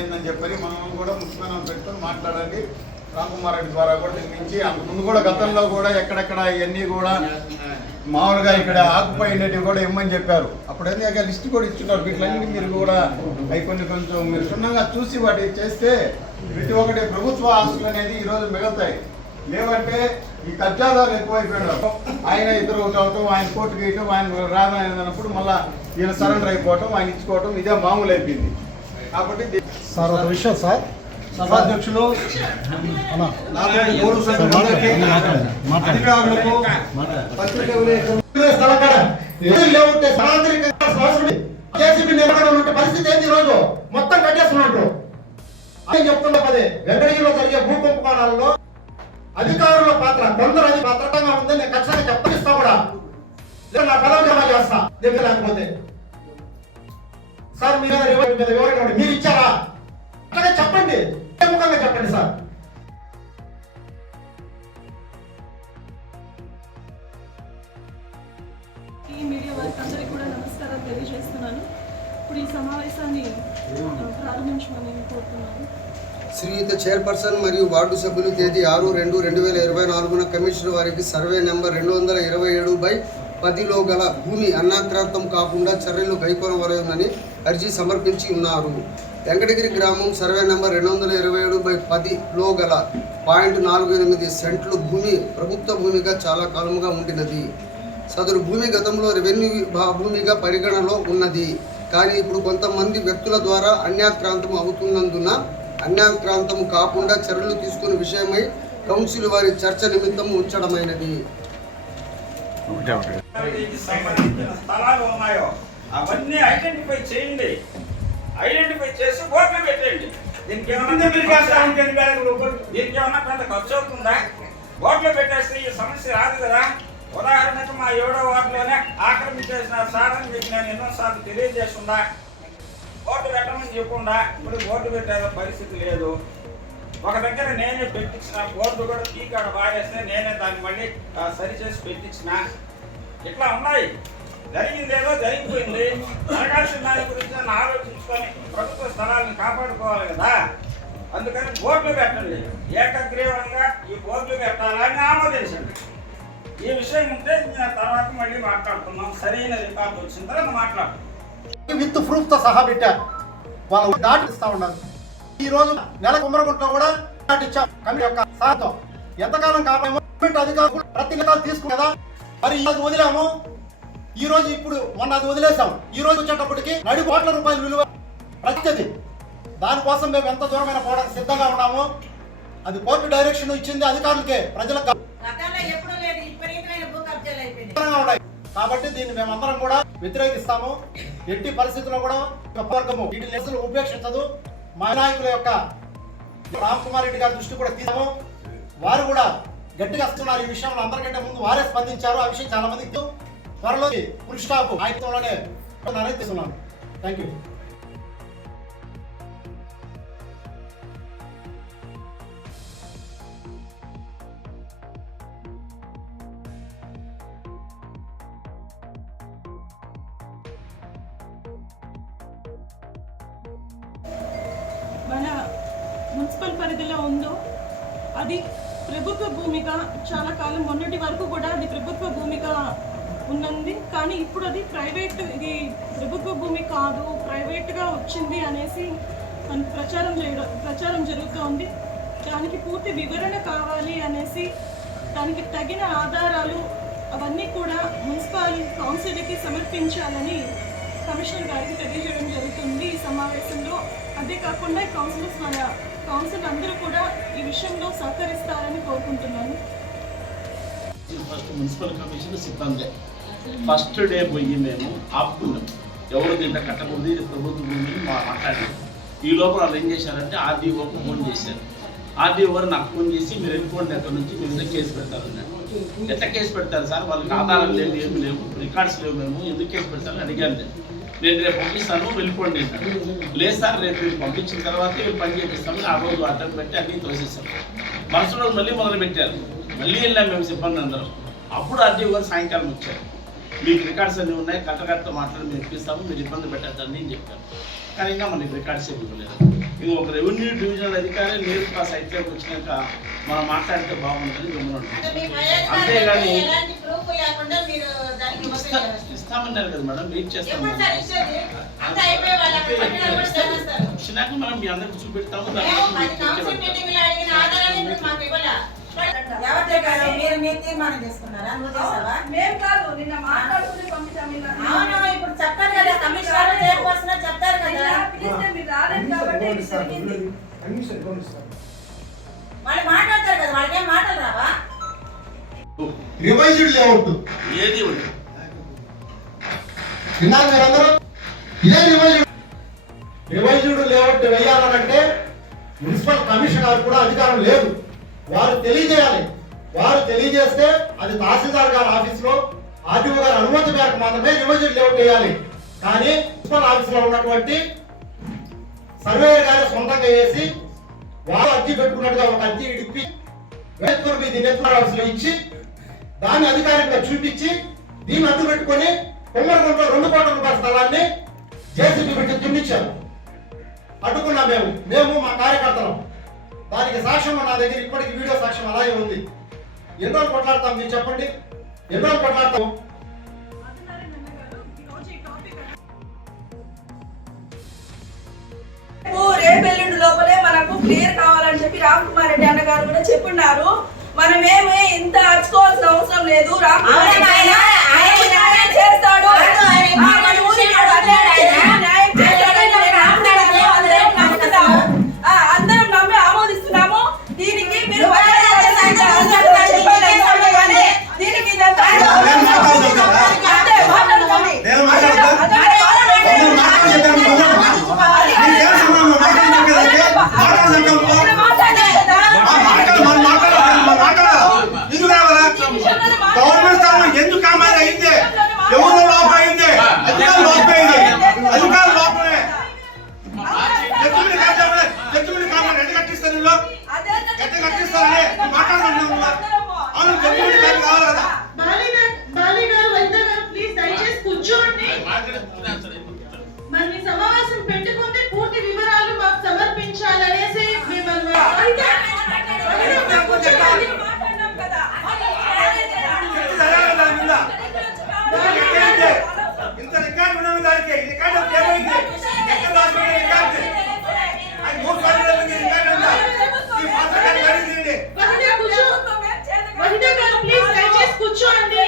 ఏందని చెప్పని మనం కూడా ముఖ్యమైన పెట్టుకొని మాట్లాడండి. రామ్కుమార్ రెడ్డి ద్వారా కూడా దీని నుంచి ముందు కూడా గతంలో కూడా ఎక్కడెక్కడ ఇవన్నీ కూడా మామూలుగా ఇక్కడ ఆకుపై ఉండేటివి కూడా ఇమ్మని చెప్పారు. అప్పుడు ఏంటి లిస్ట్ కూడా ఇస్తున్నారు. వీటిలన్నీ మీరు కూడా అవి కొంచెం మీరు క్షుణ్ణంగా చూసి వాటి చేస్తే ప్రతి ఒక్కటి ప్రభుత్వ ఆస్తులు అనేది ఈరోజు మిగులుతాయి. లేవంటే ఈ కబ్జాదారులు ఎక్కువైపోయినారు. ఆయన ఇద్దరు అవటం, ఆయన కోర్టుకు వేయటం, ఆయన రానప్పుడు మళ్ళీ ఈయన సరెండర్ అయిపోవటం, ఆయన ఇచ్చుకోవటం ఇదే మామూలు అయిపోయింది. కాబట్టి సార్ ఒక విషయం సార్, సభాధ్యక్షులు పరిస్థితి ఏంది ఈరోజు మొత్తం కట్టేస్తున్నట్టు అని చెప్తున్న పదే. వెంకటగిరిలో జరిగే భూ కుంభకోణాలలో అధికారుల పాత్ర కొందరు పాత్రకంగా ఉందని నేను ఖచ్చితంగా చెప్పనిస్తా కూడా. నా పదవి జమ చేస్తా దగ్గర లేకపోతే. సార్ మీ మీద వివరంగా మీరు ఇచ్చారా అట్లాగే చెప్పండి, ముఖంగా చెప్పండి సార్. ఈ మీడియా వారికి అందరికీ కూడా నమస్కారాలు తెలియజేస్తున్నాను. ఇప్పుడు ఈ సమావేశాన్ని ప్రారంభించమని కోరుతున్నాను. శ్రీయుత చైర్పర్సన్ మరియు వార్డు సభ్యులు తేదీ 6/2/2024 కమిషనర్ వారికి సర్వే నెంబర్ 227/10లో గల భూమి అన్యాక్రాంతం కాకుండా చర్యలు గైకొనవలెనని అర్జీ సమర్పించి ఉన్నారు. వెంకటగిరి గ్రామం సర్వే నెంబర్ 227/10లో గల 0.48 సెంట్లు భూమి ప్రభుత్వ భూమిగా చాలా కాలముగా ఉండినది. సదరు భూమి గతంలో రెవెన్యూ భూమిగా పరిగణలో ఉన్నది. కానీ ఇప్పుడు కొంతమంది వ్యక్తుల ద్వారా అన్యాక్రాంతం అవుతున్నందున అన్యాక్రాంతం కాకుండా చర్యలు తీసుకునే విషయమై కౌన్సిల్ వారి చర్చ నిమిత్తం ఉంచడమైనది. స్థలాలు ఉన్నాయో అవన్నీ ఐడెంటిఫై చేయండి. ఐడెంటిఫై చేసి బోర్డులో పెట్టండి. దీనికి ఏమన్నా కొంత ఖర్చు అవుతుందా? బోర్డులో పెట్టేస్తే ఈ సమస్య రాదు కదా. ఉదాహరణకు మా 7వ వార్డులోనే ఆక్రమించేసిన సార్ అని మీకు నేను ఎన్నోసార్లు తెలియజేస్తుందా? బోర్డు పెట్టమని చెప్పకుండా ఇప్పుడు బోర్డు పెట్టే పరిస్థితి లేదు. ఒక దగ్గర నేనే పెట్టించిన బోర్డు కూడా టీకాడ వాడేస్తే నేనే దాన్ని మళ్ళీ సరిచేసి పెట్టించిన. ఇట్లా ఉన్నాయి. జరిగిందేదో జరిగిపోయింది. జరగాల్సిన దాని గురించి ఆలోచించుకొని ప్రభుత్వ స్థలాలను కాపాడుకోవాలి కదా. అందుకని బోర్డులు పెట్టండి. ఏకగ్రీవంగా ఈ బోర్డులు పెట్టాలని ఆమోదించండి. ఈ విషయం ఉంటే తర్వాత మళ్ళీ మాట్లాడుతున్నాం. సరైన రికార్డు వచ్చిన తర్వాత మాట్లాడుతున్నాం. విత్ ప్రూఫ్ తో సహా పెట్టారు. వాళ్ళు దాటిస్తా ఉన్నారు. ఈ రోజు నెల కుమ్మరగుంట్లో కూడా దాటిచ్చాం కమిటీ యొక్క సహాయంతో. ఎంతకాలం కాబట్టి అధికారులు ప్రతి నెల తీసుకు కదా. మరి ఈ రోజు వదిలాము. ఈ రోజు ఇప్పుడు మొన్న అది వదిలేసాం. ఈ రోజు వచ్చేటప్పటికి 100 కోట్ల రూపాయల విలువ ప్రతిది. దానికోసం మేము ఎంత దూరమైన పోవడానికి సిద్ధంగా ఉన్నాము. అది కోర్టు డైరెక్షన్ ఇచ్చింది అధికారులకే, ప్రజలకు ఉన్నాయి. కాబట్టి దీన్ని మేమందరం కూడా వ్యతిరేకిస్తాము. ఎట్టి పరిస్థితుల్లో కూడా వర్గము వీటిని ఉపేక్షించదు. మా నాయకుల యొక్క రామ్కుమార్ రెడ్డి గారి దృష్టి కూడా తీసాము. వారు కూడా గట్టిగా వస్తున్నారు. ఈ విషయంలో అందరికంటే ముందు వారే స్పందించారు. ఆ విషయం చాలా మందికి త్వరలో ఫుల్ స్టాప్ ఆయనతోనే తీసుకున్నాను. Thank you. మన మున్సిపల్ పరిధిలో ఉందో అది ప్రభుత్వ భూమిగా చాలా కాలం మొన్నటి వరకు కూడా అది ప్రభుత్వ భూమిగా ఉన్నది. కానీ ఇప్పుడు అది ప్రైవేట్, ఇది ప్రభుత్వ భూమి కాదు, ప్రైవేట్గా వచ్చింది అనేసి ప్రచారం జరుగుతోంది. దానికి పూర్తి వివరణ కావాలి అనేసి దానికి తగిన ఆధారాలు అవన్నీ కూడా మున్సిపల్ కౌన్సిల్కి సమర్పించాలని కమిషనర్ గారికి తెలియజేయడం జరుగుతుంది ఈ సమావేశంలో. అదే కాకుండా మన కౌన్సిల్ అందరూ కూడా ఈ విషయంలో సహకరిస్తారని కోరుకుంటున్నాను. ఫస్ట్ మున్సిపల్ కమిషన్ సిబ్బంది ఫస్ట్ డే పోయి మేము ఆపుకున్నాం. ఎవరు దీంట్లో కట్టకూడదు, ఇది ప్రభుత్వ భూమిని మాట్లాడారు. ఈ లోపల వాళ్ళు ఏం చేశారంటే ఆర్డీఓకి ఫోన్ చేశారు. ఆర్డీఓ నాకు ఫోన్ చేసి మీరు వెళ్ళిపోండి, అక్కడ నుంచి మీరు ఎందుకు కేసు పెడతారన్నారు. ఎట్లా కేసు పెడతారు సార్, వాళ్ళకి ఆధారాలు లేవు, ఏమి లేవు, రికార్డ్స్ లేవు, మేము ఎందుకు కేసు పెడతారని అడిగాను. నేను రేపు పంపిస్తాను వెళ్ళిపోండి అంటారు. లేదు సార్ రేపు మీరు పంపించిన తర్వాతే మీరు పని చేపిస్తాము. ఆ రోజు అడ్డం పెట్టి అన్నీ తోసేసాం. మరుసటి రోజు మళ్ళీ మొదలు పెట్టారు. మళ్ళీ వెళ్ళాం మేము సిబ్బంది అందరం. అప్పుడు ఆర్డీఓ గారు సాయంకాలం వచ్చారు. మీకు రికార్డ్స్ అన్నీ ఉన్నాయి, కట్టకట్ట మాట్లాడి మేము ఇప్పిస్తాము, మీరు ఇబ్బంది పెట్టద్దని నేను చెప్పాను. కానీ ఇంకా మనకి రికార్డ్స్ ఇవ్వలేదు. ఇది ఒక రెవెన్యూ డివిజనల్ అధికారి నేరుగా ఆ సైట్లోకి వచ్చినాక మనం మాట్లాడితే బాగుంటుంది అంతేగాని ఇస్తామన్నారు కదా మేడం, వెయిట్ చేస్తాం. వచ్చినాక మనం మీ అందరికి చూపెడతాము. మీరు తీర్మానం చేసుకున్నారా? నువ్వు చేసావా? మేము కాదు, నిన్న మాట్లాడుకుని పంపించాము. అవును, ఇప్పుడు చెప్తారు కదా కమిషనర్ చేయవలసిన చెప్తారు కదా. పిలిస్తే మీరు రాలేదు కాబట్టి ఇది జరిగింది. వాళ్ళు మాట్లాడతారు కదా, వాళ్ళకి ఏం మాటలు రావా? రివైజ్డ్ లేఅవుట్ ఏది ఉండదు. విన్నారు మీరందరూ? ఇదే రివైజ్డ్ లేఅవుట్ వేయాలనంటే మున్సిపల్ కమిషనర్ కూడా అధికారం లేదు. వారు తెలియజేయాలి. వారు తెలియజేస్తే అది తహసీల్దార్ గారి ఆఫీసులో ఆర్టీఓ గారి అనుమతి మేరకు మాత్రమే రివైజ్డ్ లేఅవుట్ వేయాలి. కానీ మున్సిపల్ ఆఫీసులో ఉన్నటువంటి సర్వేయర్ గారు సొంతంగా వేసి వారు అర్జీ పెట్టుకున్నట్టుగా ఒక అర్జీ ఇడిపి వేత్తురు మీద నేత్ర ఆఫీసులో ఇచ్చి దాన్ని అధికారికంగా చూపించి దీన్ని అడ్డు పెట్టుకొని కొమ్మరగుంటలో 2 కోట్ల రూపాయల స్థలాన్ని జేసీబీ పెట్టి దున్నిచ్చారు. అడ్డుకున్నాం మేము మా కార్యకర్తలు. దానికి సాక్ష్యం నా దగ్గర ఇప్పటికి వీడియో సాక్ష్యం అలాగే ఉంది. ఎన్ని రోజులు కొట్లాడతాం మీరు చెప్పండి? ఎన్ని రోజులు కొట్లాడతాం? రేపెల్లుండి లోపలే మనకు క్లియర్ కావాలని చెప్పి రామ్ కుమార్ రెడ్డి అన్న గారు కూడా చెప్పున్నారు. మనమేమి ఇంత అర్చుకోవాల్సిన అవసరం లేదు. రామ్ కుమార్ రెడ్డి ఆయన న్యాయం చేస్తాడు. అందరం నమ్మి ఆమోదిస్తున్నాము. దీనికి మీరు దీనికి గవర్నమెంట్ స్థానం ఎందుకు కామాలి అయింది? ఎవరు లోపం అయింది? అధికారులు లోపం అయింది. అధికారులు లోపమే. జడ్జిమెంట్ కామాలి ఎట్లా కట్టిస్తారు? ఎట్లా కట్టిస్తారని మాట్లాడుతున్నాం. అవును, జడ్జిమెంట్ కావాలి కదా. బాలి గారు, వైద్య గారు, ప్లీజ్ దయచేసి కూర్చోండి. మరి మీ సమావేశం పెట్టుకుంటే పూర్తి వివరాలు మాకు సమర్పించాలనేసి మిమ్మల్ని ఇంత రికార్డు ఉన్నది దానికి రికార్డు ఏమైంది? ఎక్కడ దాచుకునే రికార్డు? అది 3 సంవత్సరాల నుంచి రికార్డు ఉందా? ఈ పాత్రకాన్ని అడిగింది. వైద్య గారు, ప్లీజ్ దయచేసి కూర్చోండి.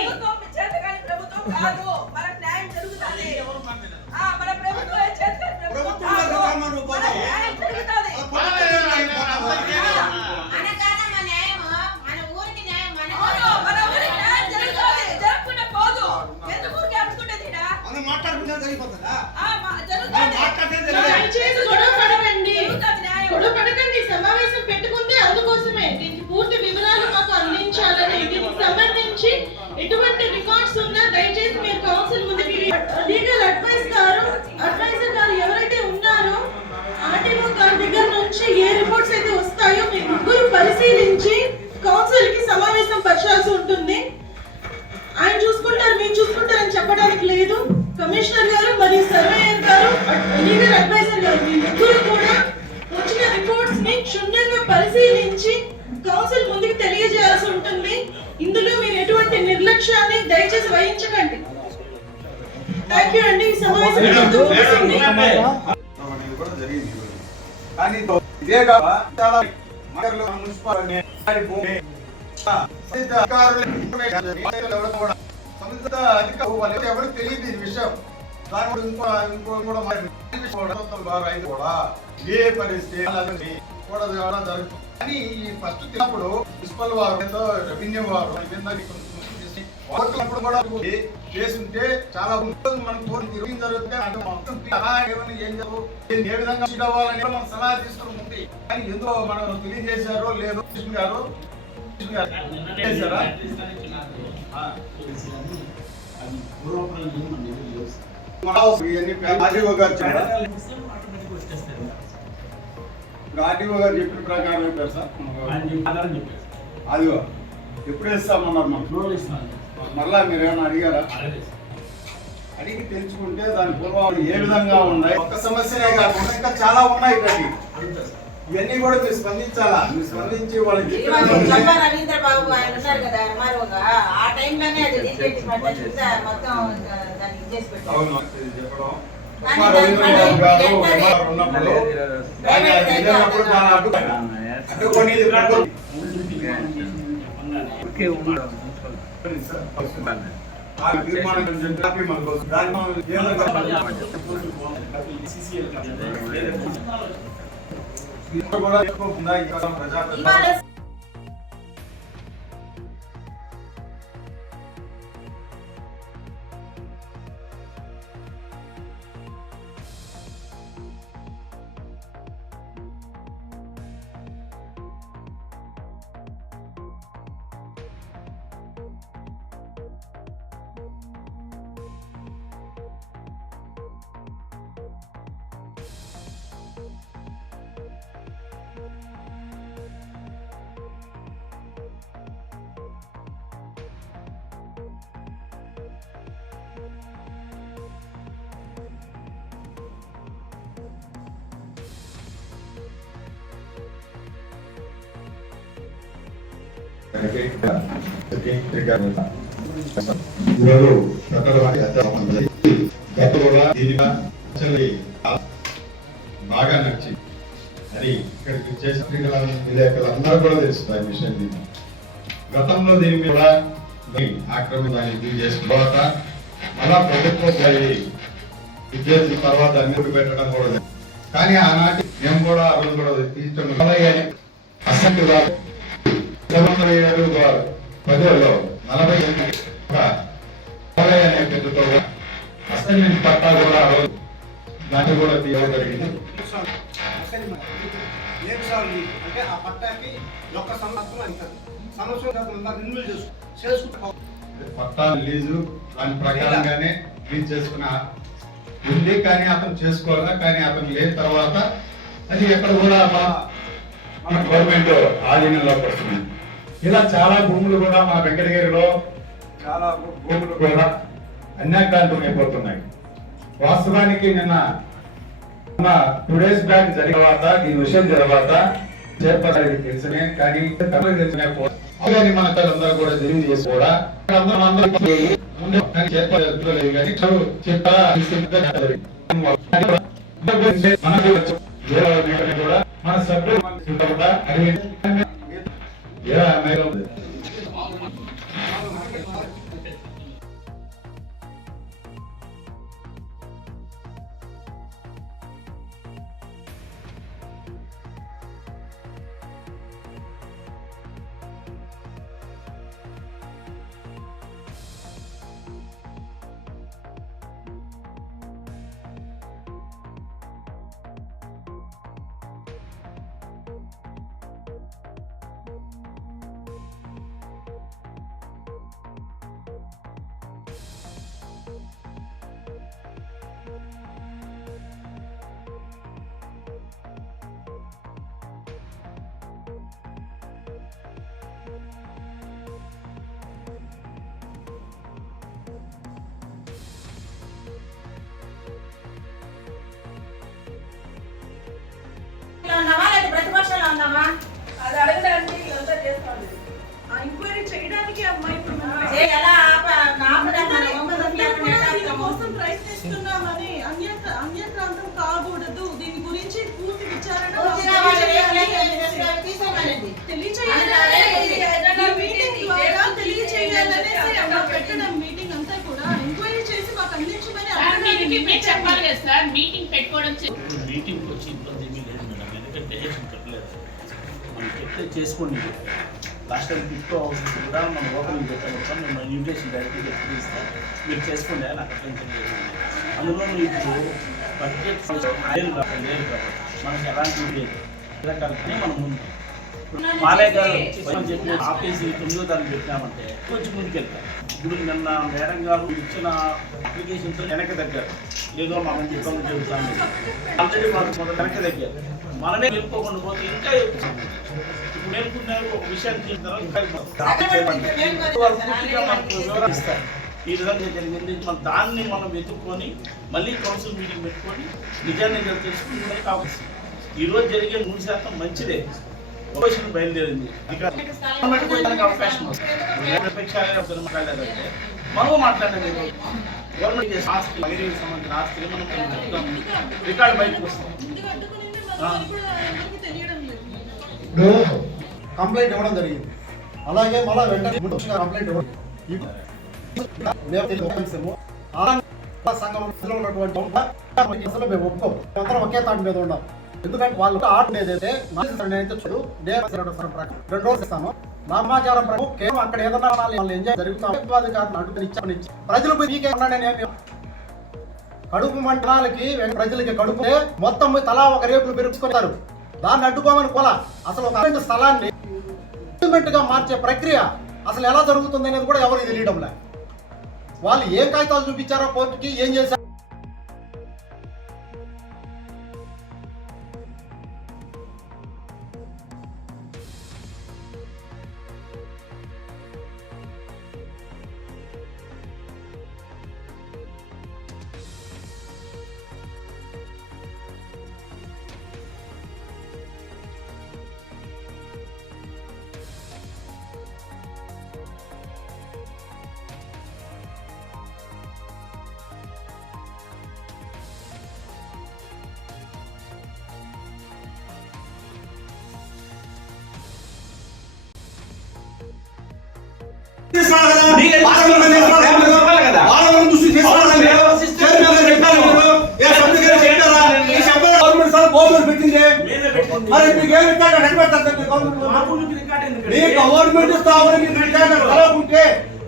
దయచేసి గొడవ పడకండి. సమావేశం పెట్టుకుంటే అందుకోసమే. దీనికి పూర్తి వివరాలు మాకు అందించాలని, దీనికి సంబంధించి ఎటువంటి రికార్డ్స్ ఉన్నా దయచేసి మీరు కౌన్సిల్ ముందుకి లీగల్ అడ్వైజర్ గారు ఎవరైతే ఉన్నారో ఆర్టీఓ గారి దగ్గర నుంచి ఏ రిపోర్ట్స్ అయితే వస్తాయో మీ ముగ్గురు పరిశీలించి కౌన్సిల్ కి సమావేశం పరచాల్సి ఉంటుంది. ఆయన చూసుకుంటారు, మీరు చూసుకుంటారని చెప్పడానికి లేదు. కమిషనర్ గారు మరియు సర్వేయర్ గారు, లీగల్ అడ్వైజర్ గారు, మీ ముగ్గురు కూడా వచ్చిన రిపోర్ట్స్ ని క్షుణ్ణంగా పరిశీలించి కౌన్సిల్ ముందుకు తెలియజేయాల్సి ఉంటుంది. ఇందులో మీరు ఎటువంటి నిర్లక్ష్యాన్ని దయచేసి వహించకండి. థ్యాంక్ యూ అండి. ఈ సమావేశం కూడా జరిగింది. కానీ ఇదే కాదు, చాలా మున్సిపల్ ఎవరికి తెలియదు ఈ విషయం. దాని ఇంకో కూడా ఏ పరిస్థితి కూడా జరుగుతుంది. కానీ ఈ ఫస్ట్ తిన్నప్పుడు మున్సిపల్ వారు రెవెన్యూ వారు కూడా చేస్తుంటే చాలా మనం జరుగుతుంది. అలా ఏమైనా ఏ విధంగా అవ్వాలని మనం సలహా తీసుకుని కానీ ఎందుకో మనం తెలియజేశారో లేదో గారు చేశారా? ఆర్టీఓ గారు చెప్పిన ప్రకారం చెప్పారు సార్. అదిగో ఎప్పుడు ఇస్తామన్నారు మనం? మళ్ళా మీరు ఏమైనా అడిగారా? అడిగి తెలుసుకుంటే దాని పూర్వాలు ఏ విధంగా ఉన్నాయి, ఒక్క సమస్యనే కాకుండా ఇంకా చాలా ఉన్నాయి ఇక్కడ. ఇవన్నీ కూడా మీరు స్పందించాలా, మీరు స్పందించి వాళ్ళకి చంపా రవీంద్ర బాబు ఆయన ఉన్నారు కదా ఎంఆర్ఓగా, ఆ టైంలోనే అది రీసెంట్ మొత్తం దాన్ని చేసి పెట్టారు. అవును, ఇది చెప్పడం రవీంద్రబాబు గారు ఎంఆర్ ఉన్నప్పుడు దాన్ని అది ఇదేనప్పుడు దాన్ని అడ్డుకొని ఇది ప్రభుత్వం. ఆ తీర్మానం ఏంటంటే కాపీ మనకు వస్తుంది. దాన్ని మనం ఏ విధంగా ఇది కూడా ఎక్కువగా ఇక్కడ ప్రజాప్రతినిధులు ఇవాళ బాగా నచ్చింది. అది ఇక్కడికి చేసిన విలేకరులందరూ కూడా తెలుస్తుంది ఈ విషయం. దీన్ని గతంలో దీని మీద ఆక్రమణ చేసుకున్న తర్వాత మళ్ళా ప్రభుత్వం చేసిన తర్వాత అన్ని పెట్టడం కూడా జరిగింది. కానీ ఆనాటి మేము కూడా ఆ రోజు కూడా తీర్చడం అసెంబ్లీ గారు 10లో 48 అనే పెద్దతో అసైన్మెంట్ పట్టా కూడా ఆ రోజు దాన్ని కూడా తీయడం జరిగింది. అంటే ఆ పట్టాకి ఒక్క సంవత్సరం అవుతుంది. సంవత్సరం రెన్యూవల్ చేసుకుంటాం. పట్టా రిలీజు దాని ప్రకారంగానే రిలీజ్ చేసుకున్న ఉంది. కానీ అతను చేసుకోవాలా, కానీ అతను లేని తర్వాత అది ఎక్కడ కూడా మన గవర్నమెంట్ ఆధీనంలోకి వస్తుంది. ఇలా చాలా భూములు కూడా మా వెంకటగిరిలో చాలా భూములు కూడా అన్యాక్రాంతం అయిపోతున్నాయి. వాస్తవానికి నిన్న 2 days బ్యాక్ జరిగిన తర్వాత ఈ విషయం తర్వాత చేపట్టాలి తెలిసినే, కానీ తెలిసిన మన అందరూ కూడా జరిగి చేసి కూడా చెప్పలేదు. కానీ చెప్పాలా కూడా మన సభ్యులు ఉన్నావా లేదా ప్రతిపక్షంలో ఉన్నావా? అది అడగడానికి ఇదంతా చేస్తాను. ఆ ఎంక్వైరీ చేయడానికి అమ్మాయి ఇప్పుడు ఎలా ఆపడం మనం దీనికోసం ప్రయత్నిస్తున్నామని అన్యక్రాంతం కాకూడదు. దీని గురించి పూర్తి విచారణ పెట్టడం మీటింగ్ అంతా కూడా ఎంక్వైరీ చేసి మాకు అందించమని చెప్పాలి కదా సార్. మీటింగ్ పెట్టుకోవడం మీటింగ్ వచ్చి ఇబ్బంది ఏమీ లేదు మేడం, ఎందుకంటే చెప్పలేదు మనం చెప్తే చేసుకోండి. లాస్ట్ టైం ఫిఫ్త్ హౌస్ కూడా మనం ఓపెనింగ్ పెట్టాము. మేము ఇన్విటేషన్ డైరెక్ట్గా ఇస్తాం, మీరు చేసుకోండి అని అక్కడ తెలియదు. అందులో ఇప్పుడు బడ్జెట్ లేదు కాబట్టి మనకి ఎలాంటి లేదు రకాలనే మనం ముందు మాలయ్య గారు చెప్పిన ఆపేసి 9వ తారీఖు పెట్టినామంటే కొంచెం ముందుకెళ్తాం. ఇప్పుడు నిన్న మేడం గారు ఇచ్చిన అప్లికేషన్తో వెనక్కి తగ్గారు. ఏదో మనం ఇబ్బంది జరుగుతాము ఆల్రెడీ మనకు వెనక్కి తగ్గారు. మనమే వెళ్ళుకోకుండా పోతే ఇంకా ఇప్పుడు మేలుకున్నారు. ఒక విషయాన్ని తీసిన తర్వాత ఇంకా పూర్తిగా మనకు వివరణ ఇస్తారు. ఈ విధంగా జరిగింది. దాన్ని మనం వెతుక్కొని మళ్ళీ కౌన్సిల్ మీటింగ్ పెట్టుకొని నిజాన్ని తెలుసుకుని ముందుకు అవకాశం. ఈరోజు జరిగే 3% మంచిదే. అవకాశం బయలుదేరింది అవకాశం వస్తుంది. మాట్లాడారంటే మనం మాట్లాడలేదు. గవర్నమెంట్ చేసే ఆస్తి మహిళలకు సంబంధించిన ఆస్తిని మనం చెప్తాము. రికార్డు బయటకు వస్తాం. ఇప్పుడు కంప్లైంట్ ఇవ్వడం జరిగింది. అలాగే మళ్ళీ వెంటనే కంప్లైంట్ ఇవ్వడం సంఘంలో ఉన్నటువంటి మేము ఒప్పుకోం. అందరం ఒకే తాటి మీద ఉన్నాం. ఎందుకంటే వాళ్ళు ఆర్డర్ ఏదైతే 2 రోజులు ఇస్తాను నామాచారం ప్రకారం కేవలం అక్కడ ఏదన్నా వాళ్ళు ఎంజాయ్ జరుగుతాం అడ్డుకొని ఇచ్చి ప్రజలు కడుపు మంటలకి ప్రజలకి కడుపు మొత్తం తలా ఒక రేపులు పెరుగుతారు. దాన్ని అడ్డుకోమని పోలా. అసలు ఒక స్థలాన్ని గా మార్చే ప్రక్రియ అసలు ఎలా జరుగుతుంది అనేది కూడా ఎవరికి తెలియడం లేదు. వాళ్ళు ఏం కాగితాలు చూపించారో కోర్టుకి, ఏం చేశారు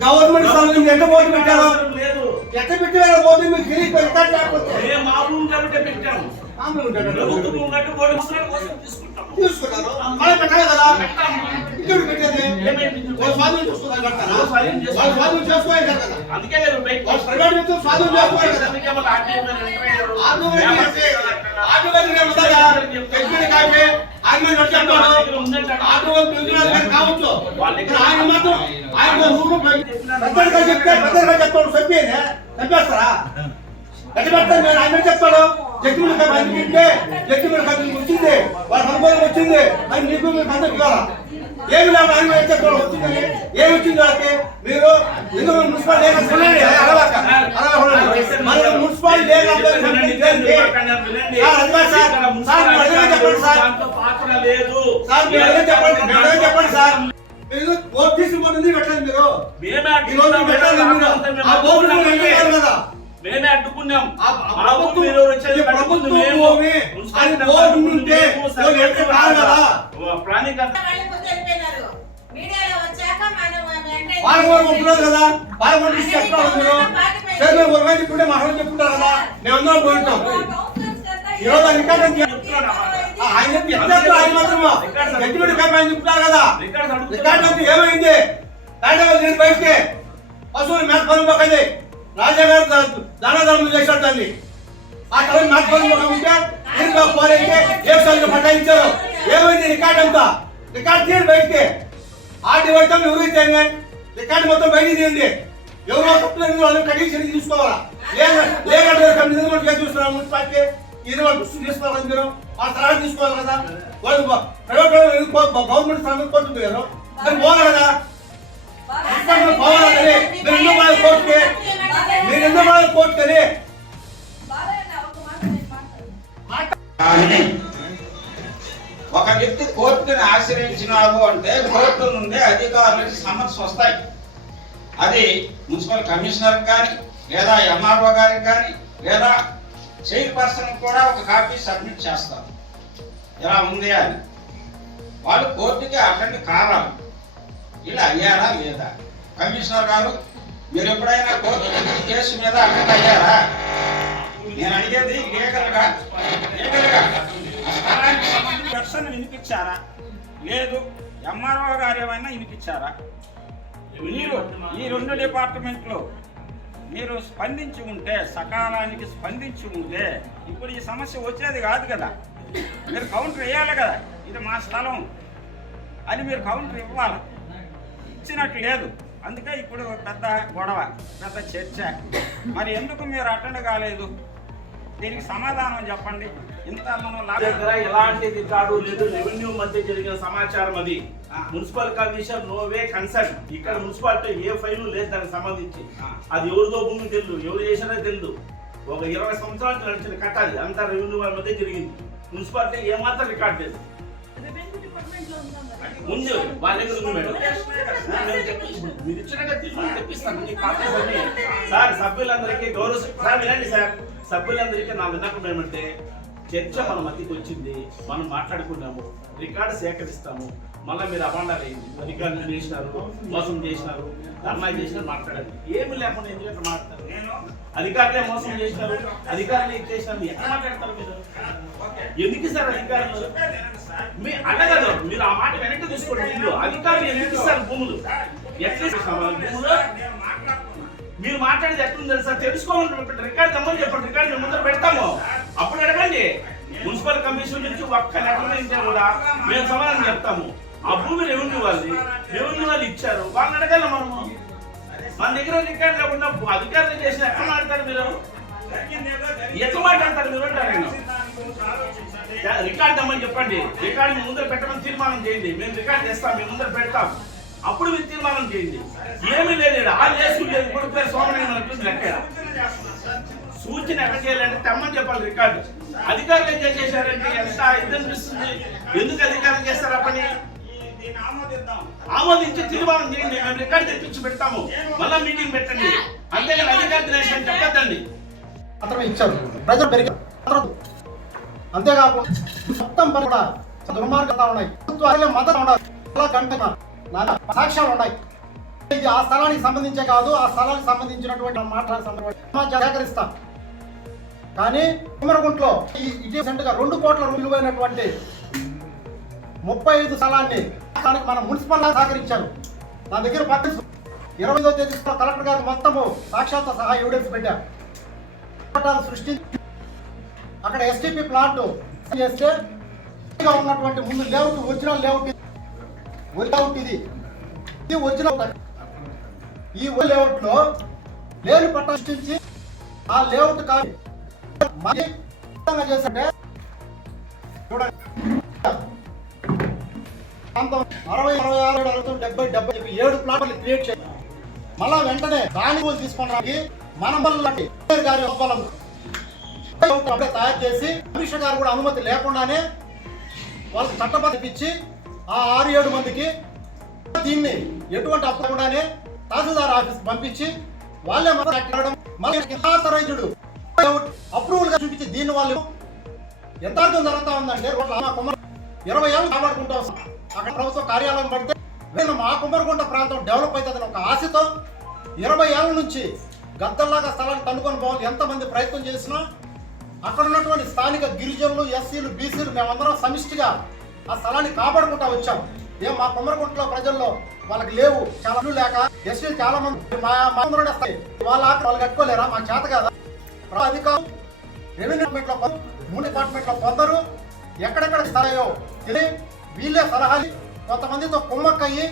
గవర్నమెంట్ స్థానం ఎంత ఓటు పెట్టారో ఎట్లా పెట్టారో ఓటు మీకు తీసుకున్నారు. మనం పెట్టాలి కదా. ఇక్కడ పెట్టేది స్వాధీనం చూసుకున్నారు కదా. స్వాధీనం చేసుకోవాలి కదా. ప్రైవేట్ వ్యక్తులు స్వాధీనం చేసుకోవాలి కదా. కావచ్చు. ఆయన మాత్రం ఆయన పెద్దగా చెప్తే పెద్దగా చెప్తాడు. చంపేస్తారా? ఎట్లా పెడతాను నేను? ఆయన చెప్తాడు జడ్జిమెంట్ అందుకుంటే జడ్జిమెంట్ వచ్చింది, వాళ్ళ అనుభవం వచ్చింది అని నీకు మీకు అందరికి ఇవ్వాలా? ఏమి లేదు. ఆయన ఏం చెప్తాడు వచ్చిందని. ఏమి వచ్చింది వాళ్ళకి? మీరు ఎందుకు మున్సిపాలిటీ మున్సిపాలిటీ చెప్పండి సార్. మీరు ఓటు తీసుకుంటుంది పెట్టండి. మీరు ఈ రోజు పెట్టాలి. ఆ బోర్డు కదా మేమే అడ్డుకున్నాం. ఇప్పుడే మాట్లాడి చెప్పుకుంటారు కదా. మేమందరం పోయింటాం. ఈరోజు ఆయన మాత్రమా జడ్జిమెంట్ చెప్తున్నారు కదా. రికార్డు అంటే ఏమైంది? నేను బయటకి పశువులు మేత పని పక్కది రాజా గారు దానధర్మం చేశాడు దాన్ని. ఆ టైం మేత పని ఉంటే ఇంకా పోరైతే ఏ సార్లు పట్టాయించారు. ఏమైంది రికార్డు అంతా? రికార్డు తీయండి బయటకి. ఆర్టీ వైద్యం ఎవరైతే రికార్డు మొత్తం బయటికి తీయండి. ఎవరో తప్పులేదు వాళ్ళు కడిగి తీసుకోవాలా? లేదంటే చూస్తున్నారు మున్సిపాలిటీ ఇది వాళ్ళు దృష్టి తీసుకోవాలి. మీరు ఆ తర్వాత తీసుకోవాలి కదా. వాళ్ళు ప్రైవేట్ గవర్నమెంట్ స్థానం కోర్టు పోయారు. దాన్ని పోవాలి కదా. పోవాలి. మీరు ఎందుకు మన కోర్టుకి ఒక వ్యక్తి కోర్టుని ఆశ్రయించినారు అంటే కోర్టు నుండి అధికారులకు సమన్స్ వస్తాయి. అది మున్సిపల్ కమిషనర్ కానీ లేదా ఎంఆర్ఓ గారికి కానీ లేదా చైర్పర్సన్ కూడా ఒక కాపీ సబ్మిట్ చేస్తారు. ఇలా ఉంది అని వాళ్ళు కోర్టుకి అటెండ్ కావాలి. ఇలా అయ్యారా లేదా? కమిషనర్ గారు మీరు ఎప్పుడైనా కోర్టు కేసు మీద అటెండ్ అయ్యారా? నేను అడిగేది లీగల్గా స్థలానికి సంబంధించిన పర్సన్ వినిపించారా? లేదు ఎంఆర్ఓ గారు ఏమైనా వినిపించారా? మీరు ఈ 2 డిపార్ట్మెంట్లో మీరు స్పందించి ఉంటే, సకాలానికి స్పందించి ఉంటే ఇప్పుడు ఈ సమస్య వచ్చేది కాదు కదా. మీరు కౌంటర్ వేయాలి కదా. ఇది మా స్థలం అని మీరు కౌంటర్ ఇవ్వాలి. ఇచ్చినట్టు లేదు. అందుకే ఇప్పుడు పెద్ద గొడవ, పెద్ద చర్చ. మరి ఎందుకు మీరు అటెండ్ కాలేదు? దీనికి సమాధానం చెప్పండి. ఇంత మనం దగ్గర ఎలాంటి రికార్డు లేదు. రెవెన్యూ మధ్య జరిగిన సమాచారం అది. Municipal commission no way concern. ఇక్కడ మున్సిపాలిటీ ఏ ఫైలు లేదు దానికి సంబంధించి. అది ఎవరిదో భూమి తెలియదు, ఎవరు చేసినా తెలియదు. ఒక 20 సంవత్సరాలకు నడిచిన కట్టాలి. అంతా రెవెన్యూ వాళ్ళ మధ్య జరిగింది. మున్సిపాలిటీ ఏమాత్రం రికార్డు లేదు. రెవెన్యూ డిపార్ట్మెంట్ లో ఉందా మరి? ముందు వాళ్ళ దగ్గర ఉంది మేడం. మీరు ఇచ్చినగా తీసుకుని తెప్పిస్తాను. మీ కాపీస్ అన్ని. సార్ సభ్యులందరికీ గౌరవ సార్ వినండి సార్. సభ్యులందరికీ నా విన్నపం ఏమంటే చర్చ మన మధ్యకి వచ్చింది, మనం మాట్లాడుకున్నాము, రికార్డు సేకరిస్తాము. మళ్ళీ మీరు అబాండాలు అయింది, రికార్డులు చేసినారు, మోసం చేసినారు, ధర్నా చేసినారు, మాట్లాడాలి. ఏమి లేకుండా ఎందుకంటే మాట్లాడతారు. నేను అధికారులే మోసం చేసినారు, అధికారులే ఇచ్చేసినారు, ఎట్లా మాట్లాడతారు మీరు? ఎందుకు ఇస్తారు అధికారులు? మీ అడగదు. మీరు ఆ మాట వెనక్కి తీసుకోండి. మీరు అధికారులు ఎందుకు ఇస్తారు భూములు? ఎట్లా ఇస్తామా భూములు? మీరు మాట్లాడేది ఎట్లుంది తెలుసా? తెలుసుకోమని రికార్డు తెమ్మని చెప్పండి. రికార్డు మేము ముందర పెడతాము, అప్పుడు అడగండి. మున్సిపల్ కమిషన్ నుంచి ఒక్క లెటర్ ఇస్తే కూడా మేము సమాధానం చెప్తాము. ఆ భూమి రెవెన్యూ వాళ్ళది, రెవెన్యూ వాళ్ళు ఇచ్చారు, వాళ్ళని అడగాలి మనము. మన దగ్గర రికార్డు లేకుండా అధికారులు చేసిన ఎట్లా మాట్లాడతారు మీరు? ఎట్లా మాట్లాడతారు మీరు అంటారు? నేను రికార్డు తెమ్మని చెప్పండి. రికార్డు మీ ముందర పెట్టమని తీర్మానం చేయండి. మేము రికార్డు చేస్తాం, మీ ముందర పెడతాం, అప్పుడు మీరు తీర్మానం చేయండి. ఏమీ లేదు. ఆ లేదు లేదు కూడా పేరు సోమనాథన్ లెక్క. సూచన ఎక్కడ చేయాలంటే తెమ్మని చెప్పాలి రికార్డు. అధికారులు ఏం చేశారంటే ఎంత ఇది అనిపిస్తుంది. ఎందుకు అధికారులు చేస్తారు ఆ పని? ఆమోదించి తీర్మానం చేయండి. మేము రికార్డు తెప్పించి పెడతాము, మళ్ళా మీటింగ్ పెట్టండి. అంతేగాని అధికారులు వేసాను చెప్పద్దండి. మాత్రమే ఇచ్చారు, ప్రజలు పెరిగారు. అంతేకాకుండా మొత్తం పని కూడా దుర్మార్గంగా ఉన్నాయి. మద్దతు ఉండాలి, సాక్ష్యాలు ఉన్నాయి. ఇది ఆ స్థలానికి సంబంధించే కాదు, ఆ స్థలానికి సంబంధించినటువంటి మాట్లాడే సేకరిస్తాం. కానీ కుమరగుంట్లో రీసెంట్గా 2 కోట్ల విలువైనటువంటి 35 స్థలాన్ని దానికి మన మున్సిపల్ సహకరించారు. నా దగ్గర 25వ తేదీ కలెక్టర్ గారు మొత్తము సాక్ష్యాలతో సహా ఎవిడెన్స్ పెట్టారు. సృష్టించి అక్కడ ఎస్టీపీ ప్లాంట్ చేస్తే ఉన్నటువంటి ముందు లేఅవుట్ ఒరిజినల్ లేఅవుట్ ఇది ఒరిజినల్. ఈ లేఅవుట్ లో లేని పట్ట సృష్టించి ఆ లేఅవుట్ కాదు చేస్తుంటే చూడండి 60, 66, 70, 7 ప్లాట్లు క్రియేట్ చేయాలి. మళ్ళా వెంటనే దాని తీసుకోవడానికి మనం గారి ఒప్పలం తయారు చేసి కమిషనర్ గారు కూడా అనుమతి లేకుండానే వాళ్ళకి చట్టబద్ధ ఇచ్చి ఆ 6-7 మందికి దీన్ని ఎటువంటి అప్పకుండానే తహసీల్దార్ ఆఫీస్ పంపించి వాళ్ళే మళ్ళీ అప్రూవల్ గా చూపించి దీన్ని వాళ్ళు యథార్థం జరుగుతా ఉందంటే 20 ఏళ్ళు కాపాడుకుంటూ వస్తాం. అక్కడ ప్రభుత్వ కార్యాలయం పడితే మా కుమ్మరగుంట ప్రాంతం డెవలప్ అవుతుందని ఒక ఆశతో 20 ఏళ్ళ నుంచి గద్దల్లాగా స్థలాన్ని తన్నుకొని పోవాలి. ఎంతమంది ప్రయత్నం చేసినా అక్కడ ఉన్నటువంటి స్థానిక గిరిజనులు, ఎస్సీలు, బీసీలు మేమందరం సమిష్టిగా ఆ స్థలాన్ని కాపాడుకుంటా వచ్చాం. మా కుమ్మరగుంటలో ప్రజల్లో వాళ్ళకి లేవు, చాలా లేక ఎస్సీలు చాలా మంది వాళ్ళు కట్టుకోలేరా? మా చేత కదా. అధికారులు రెవెన్యూ డిపార్ట్మెంట్లో 3 డిపార్ట్మెంట్లో కొందరు ఎక్కడెక్కడ స్థాయో తెలియ వీళ్ళే సలహాలు కొంతమందితో కుమ్మక్కయ్యి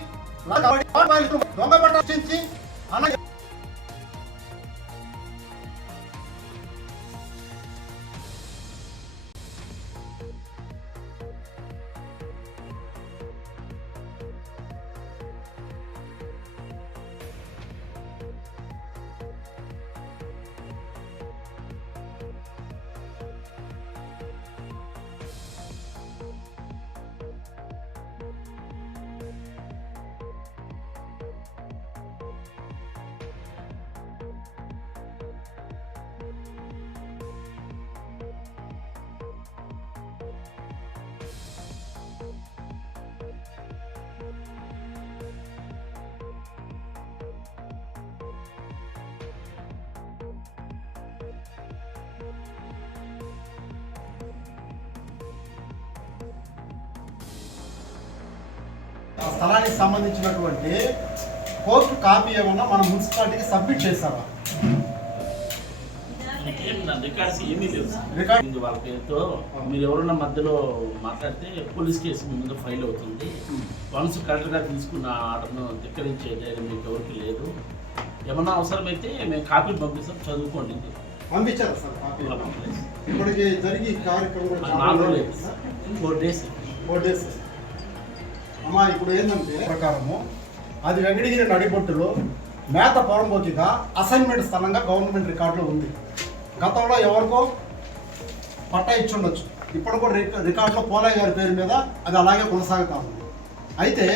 దొంగ పట్టించి అన్న ఆ స్థలానికి సంబంధించినటువంటి కోర్టు కాపీ ఏమన్నా మన మున్సిపాలిటీకి సబ్మిట్ చేస్తావా? నా దగ్గర రికార్డ్స్ ఏమీ తెలుసు రికార్డ్ ఇది వాళ్ళ పేరుతో మీరు ఎవరన్నా మధ్యలో మాట్లాడితే పోలీస్ కేసు మీ మీద ఫైల్ అవుతుంది. వన్స్ కలెక్టర్ గారు తీసుకున్న ఆర్డర్ను ధిక్కరించే ధైర్యం మీకు ఎవరికి లేదు. ఏమన్నా అవసరమైతే మేము కాపీలు పంపిస్తాం, చదువుకోండి. పంపించారు సార్ కాపీ. ఇప్పటికి జరిగి కార్యక్రమం 4 రోజులు 4 డేస్. 4 days. అమ్మా ఇప్పుడు ఏంటంటే ప్రకారము అది వెంకటగిరి నడిబొట్టులో మేత పొరంబోతిగా అసైన్మెంట్ స్థలంగా గవర్నమెంట్ రికార్డులో ఉంది. గతంలో ఎవరికో పట్టా ఇచ్చి ఉండొచ్చు, ఇప్పుడు కూడా రికార్డులో పోలయ్య గారి పేరు మీద అది అలాగే కొనసాగుతా ఉంది. అయితే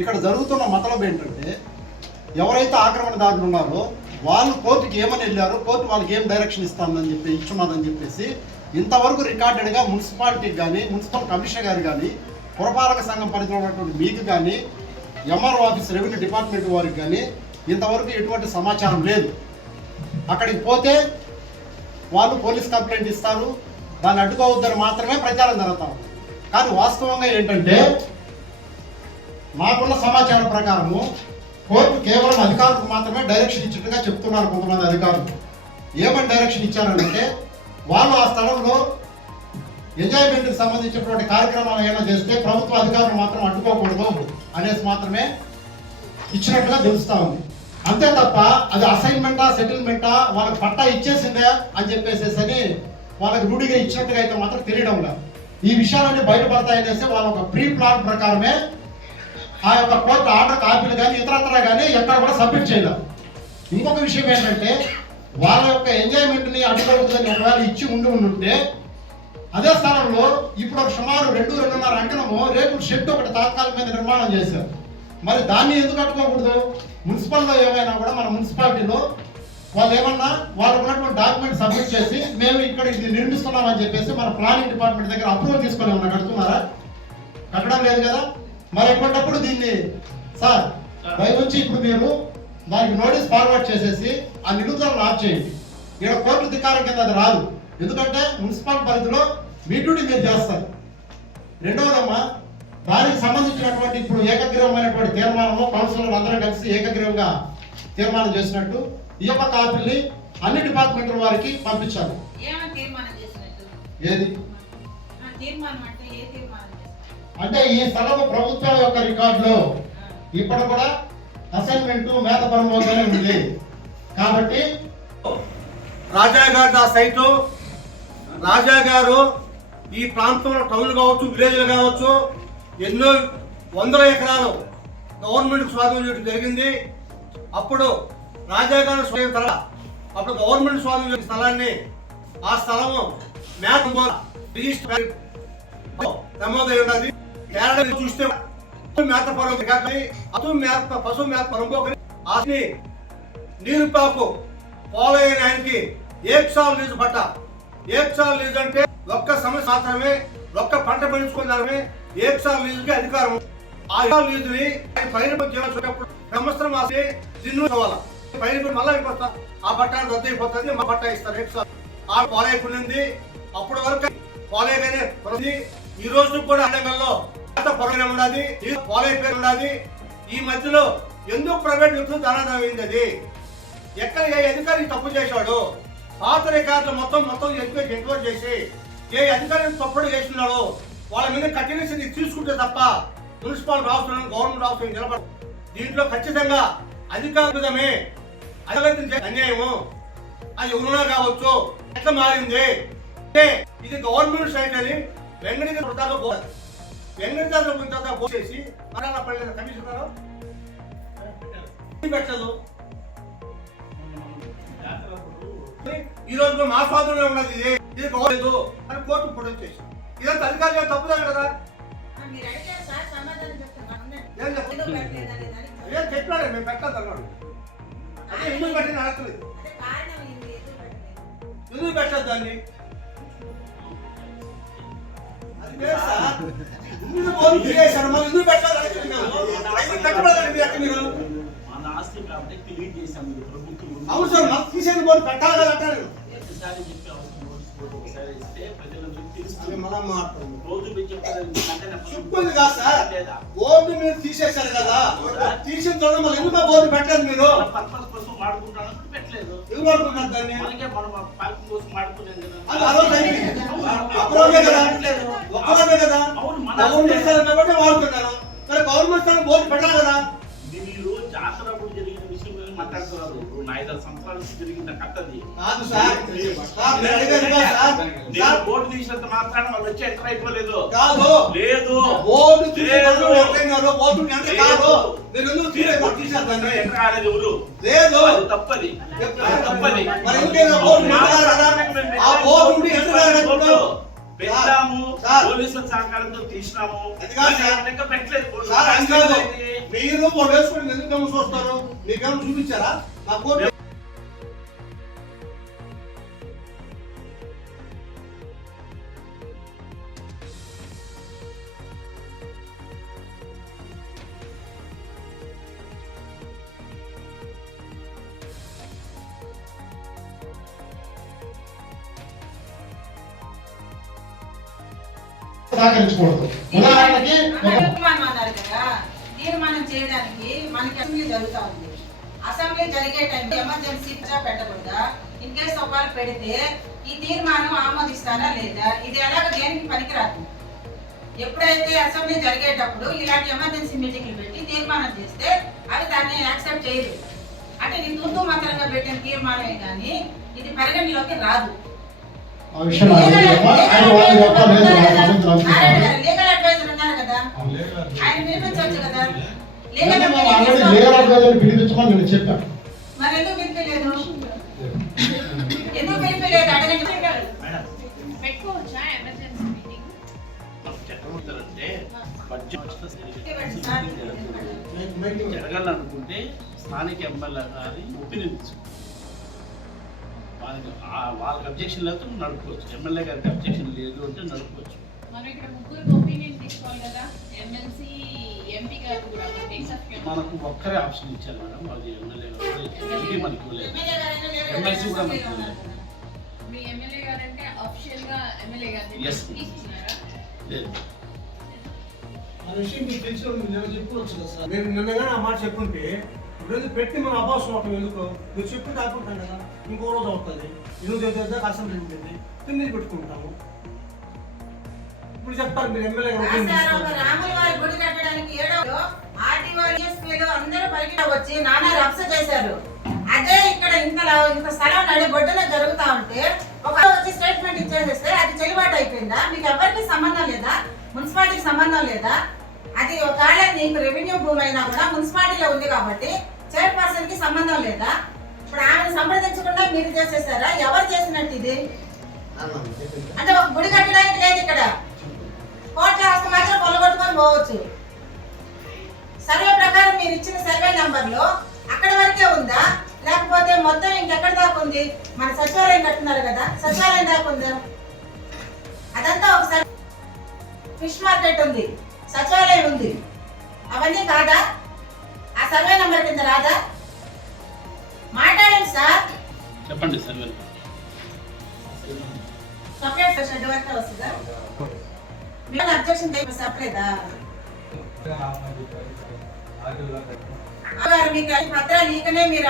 ఇక్కడ జరుగుతున్న మతలబు ఏంటంటే ఎవరైతే ఆక్రమణదారులు ఉన్నారో వాళ్ళు కోర్టుకి ఏమని వెళ్ళారో కోర్టు వాళ్ళకి ఏం డైరెక్షన్ ఇచ్చున్నదని చెప్పేసి ఇంతవరకు రికార్డెడ్గా మున్సిపాలిటీకి కానీ మున్సిపల్ కమిషనర్ గారు కానీ పురపాలక సంఘం పరిధిలో ఉన్నటువంటి మీకు కానీ ఎంఆర్ఓ ఆఫీస్ రెవెన్యూ డిపార్ట్మెంట్ వారికి కానీ ఇంతవరకు ఎటువంటి సమాచారం లేదు. అక్కడికి పోతే వాళ్ళు పోలీస్ కంప్లైంట్ ఇస్తారు, దాన్ని అడ్డుకోవద్దని మాత్రమే ప్రచారం జరుగుతాం. కానీ వాస్తవంగా ఏంటంటే మాకున్న సమాచారం ప్రకారము కోర్టు కేవలం అధికారులకు మాత్రమే డైరెక్షన్ ఇచ్చినట్టుగా చెప్తున్నారు కొంతమంది అధికారులు. ఏమని డైరెక్షన్ ఇచ్చారంటే వాళ్ళు ఆ స్థలంలో ఎంజాయ్మెంట్కి సంబంధించినటువంటి కార్యక్రమాలు ఏమైనా చేస్తే ప్రభుత్వ అధికారులు మాత్రం అడ్డుకోకూడదు అనేసి మాత్రమే ఇచ్చినట్టుగా తెలుస్తూ ఉంది. అంతే తప్ప అది అసైన్మెంటా సెటిల్మెంటా వాళ్ళకి పట్టా ఇచ్చేసిందే అని చెప్పేసేసి అని వాళ్ళకి రూఢిగా ఇచ్చినట్టుగా అయితే మాత్రం తెలియడం లేదు. ఈ విషయాలన్నీ బయటపడతాయనేసి వాళ్ళ ఒక ప్రీ ప్లాన్ ప్రకారమే ఆ యొక్క కోర్టు ఆర్డర్ కాపీలు కానీ ఇతరత్రా కానీ ఎక్కడ కూడా సబ్మిట్ చేయలేదు. ఇంకొక విషయం ఏంటంటే వాళ్ళ యొక్క ఎంజాయ్మెంట్ని అడ్డుకోవద్దని ఒకవేళ ఇచ్చి ఉంటే అదే స్థలంలో ఇప్పుడు ఒక సుమారు 2-2.5 అంకణము రేపు షెడ్ ఒకటి తాత్కాలికమైన నిర్మాణం చేశారు. మరి దాన్ని ఎందుకు అడ్డుకోకూడదు? మున్సిపల్లో ఏమైనా కూడా మన మున్సిపాలిటీలో వాళ్ళు ఏమన్నా వాళ్ళకు ఉన్నటువంటి డాక్యుమెంట్ సబ్మిట్ చేసి మేము ఇక్కడ ఇది నిర్మిస్తున్నామని చెప్పేసి మన ప్లానింగ్ డిపార్ట్మెంట్ దగ్గర అప్రూవల్ తీసుకొని ఏమన్నా కడుతున్నారా? కట్టడం లేదు కదా. మరి ఎప్పటికప్పుడు దీన్ని సార్ దయవచ్చి ఇప్పుడు మీరు దానికి నోటీస్ ఫార్వర్డ్ చేసేసి ఆ నిలుపుదలను ఆఫ్ చేయండి. ఇక్కడ కోర్టు ధిక్కారం కింద అది రాదు, ఎందుకంటే మున్సిపల్ పరిధిలో మీ డ్యూటీ మీరు చేస్తారు. రెండవదమ్మా, దానికి సంబంధించినటువంటి ఇప్పుడు ఏకగ్రీవమైనటువంటి తీర్మానము కౌన్సిలర్లు అందరూ కలిసి ఏకగ్రీవంగా తీర్మానం చేసినట్టు ఈ యొక్క కాపీని అన్ని డిపార్ట్మెంట్ల వారికి పంపించాలి. ఏమని తీర్మానం చేసినట్టు? ఏది తీర్మానం అంటే ఏ తీర్మానం చేస్తారు? అంటే ఈ స్థలము ప్రభుత్వం యొక్క రికార్డులో ఇప్పుడు కూడా అసైన్మెంట్ మేత పరమోగానే ఉంది కాబట్టి రాజా గారి ఆ సైటు రాజా గారు ఈ ప్రాంతంలో టౌన్లు కావచ్చు విలేజ్లు కావచ్చు ఎన్నో 100 ఎకరాలు గవర్నమెంట్ స్వాధీనం చేయడం జరిగింది. అప్పుడు రాజా గారు అప్పుడు గవర్నమెంట్ స్వాధీనం చేసిన స్థలాన్ని ఆ స్థలము మ్యాప్ రిజిస్టర్ నమోదై ఉన్నది. చూస్తే మేత పొలం పశువు మేత పొలంపోకని ఆస్తి నీరుపాకు పోలైన ఆయనకి 1 సాల్ లీజు పట్ట. 1 సాల్ లీజు అంటే ఒక్క సమస్య మాత్రమే, ఒక్క పంట పండించుకోవడమే 1 సాల్ లీజుకి అధికారం. ఆ లీజుని పైన చేసేటప్పుడు సంవత్సరం ఆసి దిన్ను కావాలా పైన మళ్ళీ అయిపోతా ఆ పట్టాన్ని రద్దు అయిపోతుంది, మా పట్టా ఇస్తారు 1 సాల్. ఆ పోలే పుణ్యింది అప్పటి వరకు పోలేగానే ఈ రోజు కూడా అడంగంలో పొరగానే ఉన్నది, పోలే పేరు ఉన్నది. ఈ మధ్యలో ఎందుకు ప్రైవేట్ వ్యక్తులు దానాదానం అయింది? అది ఎక్కడ ఏ అధికారి తప్పు చేశాడు? పాత రికార్డులు మొత్తం ఎంక్వైరీ చేసి ఏ అధికారిని తప్పుడు చేస్తున్నాడో వాళ్ళ మీద కఠిన స్థితి తీసుకుంటే తప్ప మున్సిపల్ రాష్ట్రం గవర్నమెంట్ రాష్ట్రం నిలబడ. దీంట్లో ఖచ్చితంగా అధికారిమే అన్యాయము అది ఎవరున్నా కావచ్చు. ఎట్లా మారింది అంటే ఇది గవర్నమెంట్ సైట్ అని వెంకటగిరి దాకా పోవాలి. వెంకటగిరి దాకా పోసేసి పడలేదు కమిషనర్ పెట్టదు. ఈ రోజు మా స్వాధీనంలో ఉన్నది ఇది కాలేదు అని కోర్టు ప్రొటెక్ట్ చేసి ఇదంతా అధికారులు తప్పుదా కదా? మీరు అడిగారు సార్, సమాధానం చెప్తున్నాను. ఏం చెప్పాడు మేము పెట్టాలి అన్నాడు. అదే ఎందుకు పెట్టిన అడగలేదు, ఎందుకు పెట్టదు దాన్ని? అది ఎందుకు పెట్టాలి మీరు? అవును సార్, మాకు తీసేది బోర్డు పెట్టాలి కదా అంటారు. చెప్పుకుంది కదా సార్, బోర్డు మీరు తీసేశారు కదా, తీసిన తర్వాత మళ్ళీ ఎందుకు బోర్డు పెట్టలేదు మీరు? ఎందుకు వాడుకున్నారు దాన్ని? మనకే మనం పార్కింగ్ కోసం వాడుకునేది కదా. అది ఆ రోజు అయిపోయింది. ఒక్కరోజే కదా, ఒక్కరోజే కదా. అవును, మన గవర్నమెంట్ స్థలం కాబట్టి వాడుతున్నారు. మరి గవర్నమెంట్ స్థలం బోర్డు పెట్టాలి కదా. ఇది మీరు జాతర అప్పుడు జరిగిన విషయం గురించి మాట్లాడుతున్నారు. 5 సంవత్సరాల నుంచి జరిగింది కట్టది. కాదు సార్, సార్, నేను అడిగేది కాదు సార్. నేను బోర్డు తీసినంత మాత్రాన వాళ్ళు వచ్చి ఎంటర్ అయిపోలేదు. కాదు, లేదు బోర్డు తీసేవాళ్ళు ఎవరైనా బోర్డు ఎంటర్ కాదు. మీరు ఎందుకు తీసేస్తారు దాన్ని? ఎంటర్ కాలేదు ఎవరు. లేదు, అది తప్పది, అది తప్పది. మరి ఇంకేదో బోర్డు పెట్టాలి కదా. ఆ బోర్డు ఉండి ఎంటర్ కాలేదు. పెట్టాము, సార్, పోలీసుల సహకారంతో తీసినాము. అది కాదు సార్. ఇంకా పెట్టలేదు బోర్డు. సార్, అది కాదు. మీరు బోర్డు వేసుకుని ఎందుకు గమని చూస్తారు? మీకేమైనా చూపించారా? నా బోర్డు సహకరించకూడదు. ఉదాహరణకి తీర్మానం అన్నారు కదా, తీర్మానం చేయడానికి మనకి అసెంబ్లీ జరుగుతా ఉంది. అసెంబ్లీ జరిగే టైం ఎమర్జెన్సీ పెట్టకూడదా? ఇన్ కేసు ఒకవేళ పెడితే ఈ తీర్మానం ఆమోదిస్తారా లేదా? ఇది ఎలాగ దేనికి పనికిరాదు. ఎప్పుడైతే అసెంబ్లీ జరిగేటప్పుడు ఇలాంటి ఎమర్జెన్సీ మీటింగ్లు పెట్టి తీర్మానం చేస్తే అవి దాన్ని యాక్సెప్ట్ చేయరు. అంటే ఇది తుందు మాత్రంగా పెట్టిన తీర్మానమే కానీ ఇది పరిగణలోకి రాదు. ఆ విషయం లీగల్ అడ్వైజర్ ఉన్నారు కదా, ఆయన పిలిపించవచ్చు కదా. పిలిపించమని నేను చెప్పాను. మరి ఎందుకు పిలిపలేదు? ఎందుకు పిలిపలేదు అడగండి. పెట్టుకోవచ్చా ఎమర్జెన్సీ మీటింగ్? చట్టం అంటే బడ్జెట్ జరగాలనుకుంటే స్థానిక ఎమ్మెల్యే గారి ఒపీనియన్ తీసుకోవాలి. వాళ్ళకి అబ్జెక్షన్ లేకపోతే నడుపుకోవచ్చు. ఎమ్మెల్యే గారికి అబ్జెక్షన్ లేదు అంటే నడుపుకోవచ్చు. మనం ఇక్కడ ముగ్గురు ఒపీనియన్ తీసుకోవాలి కదా, ఎమ్మెల్సీ ఎంపీ గారు కూడా. మనకు ఒక్కరే ఆప్షన్ ఇచ్చారు మేడం, అది ఎమ్మెల్యే గారు. ఎంపీ మనకి ఇవ్వలేదు, ఎమ్మెల్సీ కూడా మనకి ఇవ్వలేదు. మీ ఎమ్మెల్యే గారు అంటే అఫీషియల్ గా ఎమ్మెల్యే గారు తీసుకున్నారా? లేదు. ఆ విషయం మీకు తెలిసిన మీరు చెప్పుకోవచ్చు కదా సార్. మీరు నిన్నగానే ఆ మాట చెప్పుంటే ఇప్పుడు పెట్టి మనం అభాసం అవటం ఎందుకు? మీరు చెప్పుకుంటే ఆడుకుంటాం కదా, ఇంకో రోజు అవుతుంది. ఇల్లు చేద్దా కష్టం ఉంటుంది, తిన్నది పెట్టుకుంటాము. ఇప్పుడు చెప్తారు మీరు ఎమ్మెల్యే రాముల వారి గుడి కట్టడానికి 7వ ఆర్టీఓ డిఎస్పీలు అందరూ పరిగెట వచ్చి నానా రక్ష చేశారు. అదే ఇక్కడ ఇంత స్థలం నడి బొడ్డులో జరుగుతా ఉంటే ఒక వచ్చి స్టేట్మెంట్ ఇచ్చేసేస్తే అది చెల్లుబాటు అయిపోయిందా? మీకు ఎవరికి సంబంధం లేదా? మున్సిపాలిటీకి సంబంధం లేదా? అది ఒకవేళ నీకు రెవెన్యూ భూమి అయినా కూడా మున్సిపాలిటీలో ఉంది కాబట్టి చైర్పర్సన్ కి సంబంధం లేదా? ఇప్పుడు ఆమెను సంప్రదించకుండా మీరు చేసేసారా? ఎవరు చేసినట్టు ఇది? అంటే ఒక గుడి కట్టడానికి లేదు ఇక్కడ. కోట్ల ఆస్తి మాత్రం కొలగొట్టుకొని పోవచ్చు. సర్వే ప్రకారం మీరు ఇచ్చిన సర్వే నంబర్లో అక్కడ వరకే ఉందా, లేకపోతే మొత్తం ఇంకెక్కడ దాకా ఉంది? మన సచివాలయం కట్టున్నారు కదా, సచివాలయం దాకా ఉందా? అదంతా ఒకసారి ఫిష్ మార్కెట్ ఉంది, సచివాలయం ఉంది, అవన్నీ కాదా? ఆ సర్వే నంబర్ కింద రాదా? మాట్లాడండి సార్. చెప్పండి సర్వే సపరేట్ షెడ్ వరకు వస్తుందా? మీరు అబ్జెక్షన్ చెప్పలేదా? మీకు పత్రాలు ఈకనే మీరు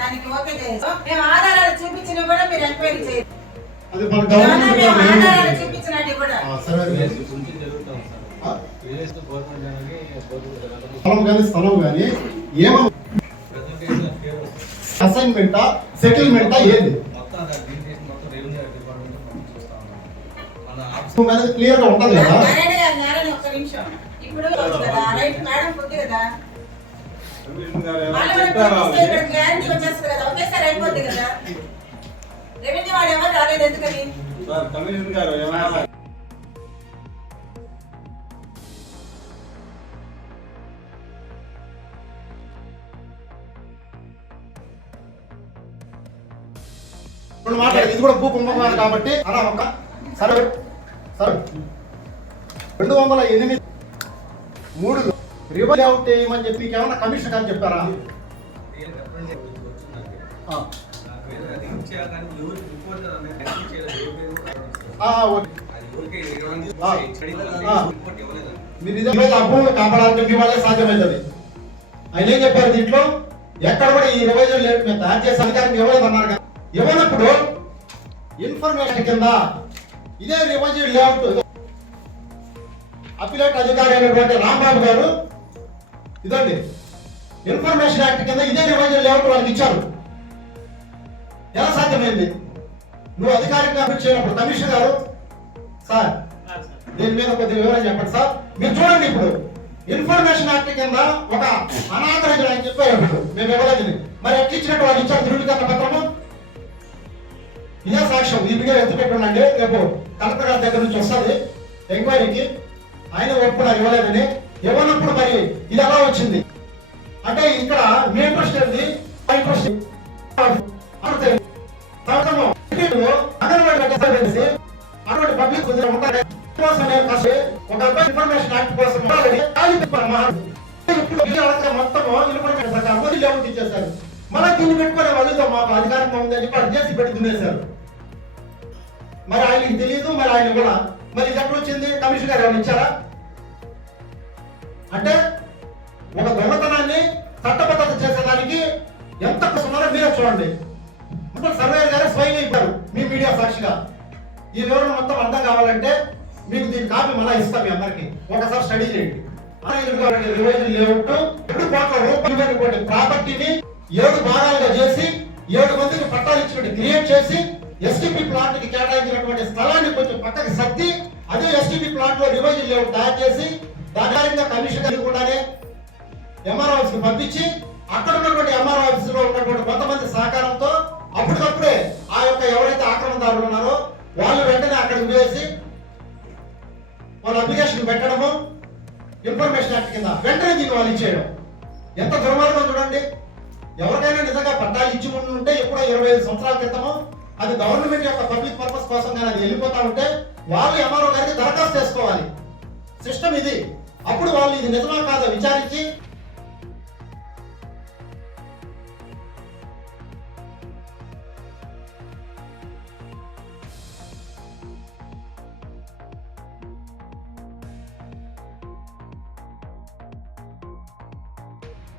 దానికి ఓకే చేయొచ్చు. మేము ఆధారాలు చూపించినా కూడా మీరు ఎంక్వైరీ చేయొచ్చు. ఆధారాలు చూపించినట్టు కూడా స్థలం కానీ ఏమో అసైన్మెంటా సెటిల్మెంటా ఏది క్లియర్ గా ఉంటది కదా. ఒక్క నిమిషం ఇప్పుడు కదా రైట్ మేడం ఉంది కదా, క్లారిటీ వచ్చేస్తుంది కదా, ఒకేసారి అయిపోద్ది కదా. రెవెన్యూ వాడు ఎవరు రాలేదు ఎందుకని? కమిషనర్ గారు మాట్లాడేది ఇది కూడా భూ కుంభకోణం కాబట్టి అలా ఒక సరే సరే 208 3 రివర్ అవుట్ చేయమని చెప్పి ఏమన్నా కమిషన్ అని చెప్పారా? మీరు ఇదే అభూమి కాపాడాలంటే మీ వాళ్ళే సాధ్యమవుతుంది. ఆయన ఏం చెప్పారు దీంట్లో? ఎక్కడ కూడా ఈ రివైజల్ లేట్ మీద తయారు చేసే అధికారం ఇవ్వలేదన్నారు కదా. ఇవ్వనప్పుడు ఇన్ఫర్మేషన్ కింద ఇదే రివైజల్ లేఅవుట్ అపిలేట్ అధికారి అయినటువంటి రాంబాబు గారు ఇదండి ఇన్ఫర్మేషన్ యాక్ట్ కింద ఇదే రివైజల్ లేఅవుట్ వాళ్ళకి ఇచ్చారు. ఎలా సాధ్యమైంది? నువ్వు అధికారికంగా అభివృద్ధి చేయనప్పుడు కమిషనర్ గారు సార్ దీని మీద కొద్దిగా వివరం చెప్పండి సార్. మీరు చూడండి, ఇప్పుడు ఇన్ఫర్మేషన్ యాక్ట్ కింద ఒక అనాథరైజ్ అని చెప్పారు మేము ఇవ్వలేదని, మరి ఎట్లా ఇచ్చినట్టు వాళ్ళు ఇచ్చారు ధృవీకరణ పత్రము? ఇదే సాక్ష్యం. ఈ వీడియో ఎత్తు పెట్టుండండి, రేపు కలెక్టర్ గారి దగ్గర నుంచి వస్తుంది ఎంక్వైరీకి. ఆయన ఒప్పుకున్నారు ఇవ్వలేదని. ఇవ్వనప్పుడు మరి ఇది ఎలా వచ్చింది అంటే ఇక్కడ మీ ఇంట్రెస్ట్ ఏంది, మా ఇంట్రెస్ట్ అటువంటి పబ్లిక్ ఉంటారు ఒక అబ్బాయి ఇన్ఫర్మేషన్ యాక్ట్ కోసం మొత్తం ఇచ్చేసారు. మళ్ళీ దీన్ని పెట్టుకునే వాళ్ళు మాకు అధికారంగా ఉందని చెప్పి అది చేసి పెట్టి దున్నేశారు. మరి ఆయనకి తెలియదు, మరి ఆయన కూడా మరి ఇది ఎక్కడ వచ్చింది? కమిషనర్ గారు ఏమైనా ఇచ్చారా? అంటే ఒక దొంగతనాన్ని చట్టబద్ధత చేసేదానికి ఎంత ఉన్నారో మీరే చూడండి. సర్వేయర్ గారు స్వయంగా ఇవ్వరు మీ మీడియా సాక్షిగా. ఈ వివరణ మొత్తం అర్థం కావాలంటే మీకు దీని కాపీ మళ్ళీ ఇస్తాం మీ అందరికి, ఒకసారి స్టడీ చేయండి. రివైజల్ లేఅవుట్ 2 కోట్ల రూపాయలు ప్రాపర్టీని 7 భాగాలుగా చేసి 7 మందికి పట్టాలు ఇచ్చినట్టు క్రియేట్ చేసి ఎస్టీపీ ప్లాంట్ కి కేటాయించినటువంటి స్థలాన్ని కొంచెం పక్కకి సర్ది అదే ఎస్టీపీ ప్లాంట్ లో రివైజల్ లేఅవుట్ తయారు చేసి దాదాపుగా కమిషనర్ కూడానే ఎంఆర్ ఆఫీస్ కి పంపించి అక్కడ ఉన్నటువంటి ఎంఆర్ ఆఫీస్ లో ఉన్నటువంటి కొంతమంది సహకారంతో అప్పటికప్పుడే ఆ యొక్క ఎవరైతే ఆక్రమణదారులు ఉన్నారో వాళ్ళు వెంటనే అక్కడికి వేసి వాళ్ళ అప్లికేషన్ పెట్టడము ఇన్ఫర్మేషన్ యాక్ట్ కింద వెంటనే దీన్ని వాళ్ళు ఇచ్చేయడం. ఎంత దుర్మార్గం చూడండి. ఎవరికైనా నిజంగా పట్టాలు ఇచ్చి ఉంటే ఎప్పుడో 25 సంవత్సరాల క్రితమో అది గవర్నమెంట్ యొక్క పబ్లిక్ పర్పస్ కోసం కానీ అది వెళ్ళిపోతా ఉంటే వాళ్ళు ఎంఆర్ఓ గారికి దరఖాస్తు చేసుకోవాలి. సిస్టమ్ ఇది. అప్పుడు వాళ్ళు ఇది నిజమా కాదో విచారించి